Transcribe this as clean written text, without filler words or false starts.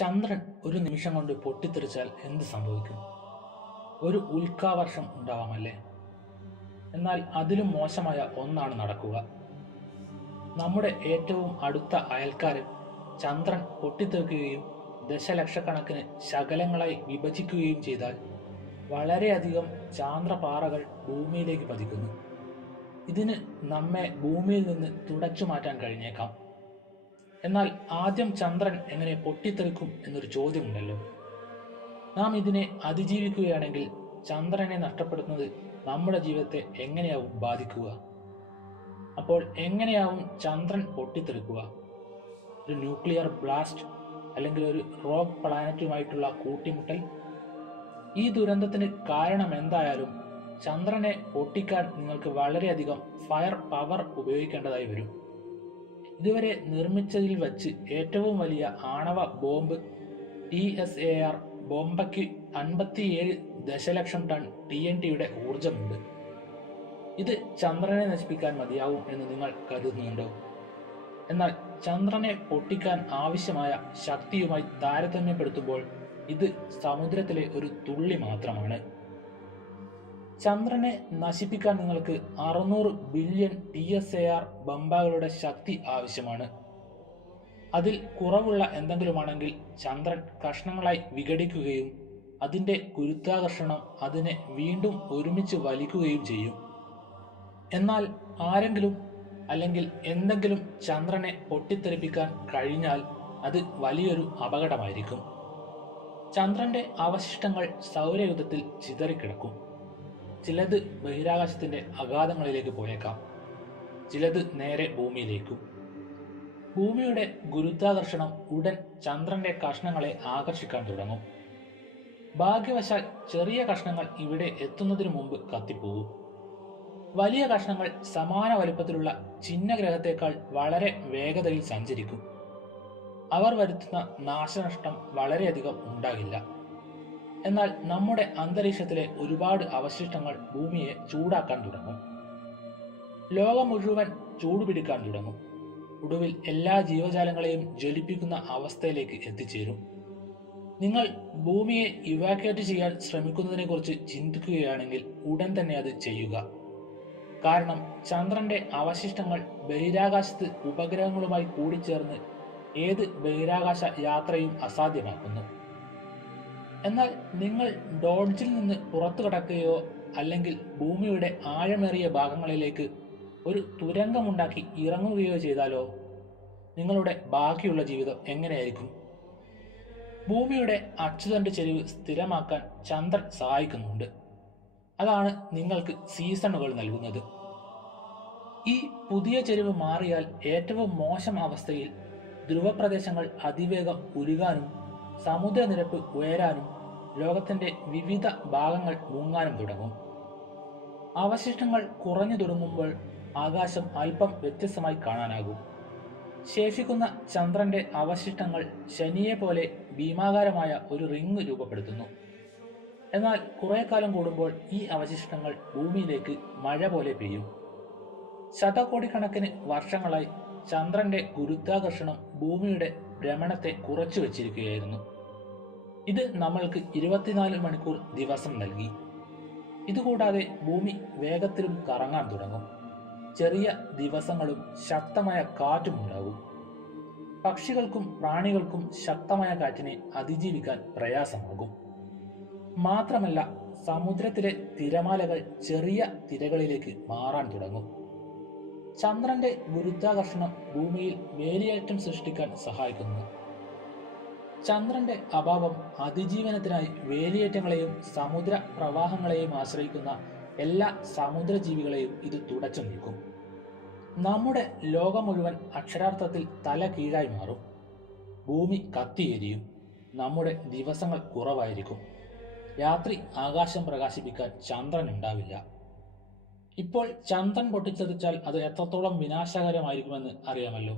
ചന്ദ്രൻ ഒരു നിമിഷം കൊണ്ട് പൊട്ടിത്തെറിച്ചാൽ എന്ത് സംഭവിക്കും? ഒരു ഉൽക്കാവർഷം ഉണ്ടാവാമല്ലേ? എന്നാൽ അതിലും മോശമായ ഒന്നാണ് നടക്കുക. നമ്മുടെ ഏറ്റവും അടുത്ത അയൽക്കാരൻ ചന്ദ്രൻ പൊട്ടിത്തെറിക്കുകയും ദശലക്ഷക്കണക്കിന് ശകലങ്ങളായി വിഭജിക്കുകയും ചെയ്താൽ വളരെയധികം ചാന്ദ്രപാറകൾ ഭൂമിയിലേക്ക് പതിക്കുന്നു. ഇതിന് നമ്മെ ഭൂമിയിൽ നിന്ന് തുടച്ചു മാറ്റാൻ കഴിഞ്ഞേക്കാം. എന്നാൽ ആദ്യം ചന്ദ്രൻ എങ്ങനെ പൊട്ടിത്തെറിക്കും എന്നൊരു ചോദ്യമുണ്ടല്ലോ. നാം ഇതിനെ അതിജീവിക്കുകയാണെങ്കിൽ ചന്ദ്രനെ നഷ്ടപ്പെടുന്നത് നമ്മുടെ ജീവിതത്തെ എങ്ങനെയാവും ബാധിക്കുക? അപ്പോൾ എങ്ങനെയാവും ചന്ദ്രൻ പൊട്ടിത്തെറിക്കുക? ഒരു ന്യൂക്ലിയർ ബ്ലാസ്റ്റ് അല്ലെങ്കിൽ ഒരു റോക്ക് പ്ലാനറ്റുമായിട്ടുള്ള കൂട്ടിമുട്ടൽ? ഈ ദുരന്തത്തിന് കാരണം എന്തായാലും ചന്ദ്രനെ പൊട്ടിക്കാൻ നിങ്ങൾക്ക് വളരെയധികം ഫയർ പവർ ഉപയോഗിക്കേണ്ടതായി വരും. ഇതുവരെ നിർമ്മിച്ചതിൽ വച്ച് ഏറ്റവും വലിയ ആണവ ബോംബ് TSAR ബോംബയ്ക്ക് 57 ദശലക്ഷം ടൺ TNTയുടെ ഊർജമുണ്ട്. ഇത് ചന്ദ്രനെ നശിപ്പിക്കാൻ മതിയാവും എന്ന് നിങ്ങൾ കരുതുന്നുണ്ടോ? എന്നാൽ ചന്ദ്രനെ പൊട്ടിക്കാൻ ആവശ്യമായ ശക്തിയുമായി താരതമ്യപ്പെടുത്തുമ്പോൾ ഇത് സമുദ്രത്തിലെ ഒരു തുള്ളി മാത്രമാണ്. ചന്ദ്രനെ നശിപ്പിക്കാൻ നിങ്ങൾക്ക് 600 ബില്യൺ TSAR ബംബകളുടെ ശക്തി ആവശ്യമാണ്. അതിൽ കുറവുള്ള എന്തെങ്കിലുമാണെങ്കിൽ ചന്ദ്രൻ കഷ്ണങ്ങളായി വിഘടിക്കുകയും അതിൻ്റെ ഗുരുത്വാകർഷണം അതിനെ വീണ്ടും ഒരുമിച്ച് വലിക്കുകയും ചെയ്യും. എന്നാൽ ആരെങ്കിലും അല്ലെങ്കിൽ എന്തെങ്കിലും ചന്ദ്രനെ പൊട്ടിത്തെറിപ്പിക്കാൻ കഴിഞ്ഞാൽ അത് വലിയൊരു അപകടമായിരിക്കും. ചന്ദ്രന്റെ അവശിഷ്ടങ്ങൾ സൗരയൂഥത്തിൽ ചിതറിക്കിടക്കും. ചിലത് ബഹിരാകാശത്തിന്റെ അഗാധങ്ങളിലേക്ക് പോയേക്കാം, ചിലത് നേരെ ഭൂമിയിലേക്കും. ഭൂമിയുടെ ഗുരുത്വാകർഷണം ഉടൻ ചന്ദ്രന്റെ കഷ്ണങ്ങളെ ആകർഷിക്കാൻ തുടങ്ങും. ഭാഗ്യവശാൽ ചെറിയ കഷ്ണങ്ങൾ ഇവിടെ എത്തുന്നതിനു മുമ്പ് കത്തിപ്പോകും. വലിയ കഷ്ണങ്ങൾ സമാന വലുപ്പത്തിലുള്ള ഛിന്നഗ്രഹത്തേക്കാൾ വളരെ വേഗതയിൽ സഞ്ചരിക്കും. അവർ വരുത്തുന്ന നാശനഷ്ടം വളരെയധികം ഉണ്ടാകില്ല. എന്നാൽ നമ്മുടെ അന്തരീക്ഷത്തിലെ ഒരുപാട് അവശിഷ്ടങ്ങൾ ഭൂമിയെ ചൂടാക്കാൻ തുടങ്ങും. ലോകം മുഴുവൻ ചൂടുപിടിക്കാൻ തുടങ്ങും. ഒടുവിൽ എല്ലാ ജീവജാലങ്ങളെയും ജ്വലിപ്പിക്കുന്ന അവസ്ഥയിലേക്ക് എത്തിച്ചേരും. നിങ്ങൾ ഭൂമിയെ ഇവാക്യുവേറ്റ് ചെയ്യാൻ ശ്രമിക്കുന്നതിനെ കുറിച്ച് ചിന്തിക്കുകയാണെങ്കിൽ ഉടൻ തന്നെ അത് ചെയ്യുക. കാരണം ചന്ദ്രന്റെ അവശിഷ്ടങ്ങൾ ബഹിരാകാശത്ത് ഉപഗ്രഹങ്ങളുമായി കൂടിച്ചേർന്ന് ഏത് ബഹിരാകാശ യാത്രയും അസാധ്യമാക്കുന്നു. എന്നാൽ നിങ്ങൾ ഡോഡ്ജിൽ നിന്ന് പുറത്തു കടക്കുകയോ അല്ലെങ്കിൽ ഭൂമിയുടെ ആഴമേറിയ ഭാഗങ്ങളിലേക്ക് ഒരു തുരങ്കമുണ്ടാക്കി ഇറങ്ങുകയോ ചെയ്താലോ നിങ്ങളുടെ ബാക്കിയുള്ള ജീവിതം എങ്ങനെയായിരിക്കും? ഭൂമിയുടെ അച്ചുതണ്ട് ചെരിവ് സ്ഥിരമാക്കാൻ ചന്ദ്രൻ സഹായിക്കുന്നുണ്ട്. അതാണ് നിങ്ങൾക്ക് സീസണുകൾ നൽകുന്നത്. ഈ പുതിയ ചെരിവ് മാറിയാൽ ഏറ്റവും മോശം അവസ്ഥയിൽ ധ്രുവപ്രദേശങ്ങൾ അതിവേഗം ഉരുകാനും സമുദ്രനിരപ്പ് ഉയരാനും ലോകത്തിന്റെ വിവിധ ഭാഗങ്ങൾ മുങ്ങാനും തുടങ്ങും. അവശിഷ്ടങ്ങൾ കുറഞ്ഞു തുടങ്ങുമ്പോൾ ആകാശം അല്പം വ്യത്യസ്തമായി കാണാനാകും. ശേഷിക്കുന്ന ചന്ദ്രന്റെ അവശിഷ്ടങ്ങൾ ശനിയെ പോലെ ഭീമാകാരമായ ഒരു റിങ് രൂപപ്പെടുത്തുന്നു. എന്നാൽ കുറെ കാലം കൂടുമ്പോൾ ഈ അവശിഷ്ടങ്ങൾ ഭൂമിയിലേക്ക് മഴ പോലെ പെയ്യും. ശതകോടിക്കണക്കിന് വർഷങ്ങളായി ചന്ദ്രന്റെ ഗുരുത്വാകർഷണം ഭൂമിയുടെ ഭ്രമണത്തെ കുറച്ചു വച്ചിരിക്കുകയായിരുന്നു. ഇത് നമ്മൾക്ക് 24 മണിക്കൂർ ദിവസം നൽകി. ഇതുകൂടാതെ ഭൂമി വേഗത്തിലും കറങ്ങാൻ തുടങ്ങും. ചെറിയ ദിവസങ്ങളും ശക്തമായ കാറ്റും ഉണ്ടാകും. പക്ഷികൾക്കും പ്രാണികൾക്കും ശക്തമായ കാറ്റിനെ അതിജീവിക്കാൻ പ്രയാസമാകും. മാത്രമല്ല സമുദ്രത്തിലെ തിരമാലകൾ ചെറിയ തിരകളിലേക്ക് മാറാൻ തുടങ്ങും. ചന്ദ്രന്റെ ഗുരുത്വാകർഷണം ഭൂമിയിൽ വേലിയേറ്റം സൃഷ്ടിക്കാൻ സഹായിക്കുന്നു. ചന്ദ്രന്റെ അഭാവം അതിജീവനത്തിനായി വേലിയേറ്റങ്ങളെയും സമുദ്ര പ്രവാഹങ്ങളെയും ആശ്രയിക്കുന്ന എല്ലാ സമുദ്രജീവികളെയും ഇത് തുടച്ചു നീക്കും. നമ്മുടെ ലോകം മുഴുവൻ അക്ഷരാർത്ഥത്തിൽ തല കീഴായി മാറും. ഭൂമി കത്തിയെരിയും. നമ്മുടെ ദിവസങ്ങൾ കുറവായിരിക്കും. രാത്രി ആകാശം പ്രകാശിപ്പിക്കാൻ ചന്ദ്രൻ ഉണ്ടാവില്ല. ഇപ്പോൾ ചന്ദ്രൻ പൊട്ടിത്തെറിച്ചാൽ അത് എത്രത്തോളം വിനാശകരമായിരിക്കുമെന്ന് അറിയാമല്ലോ.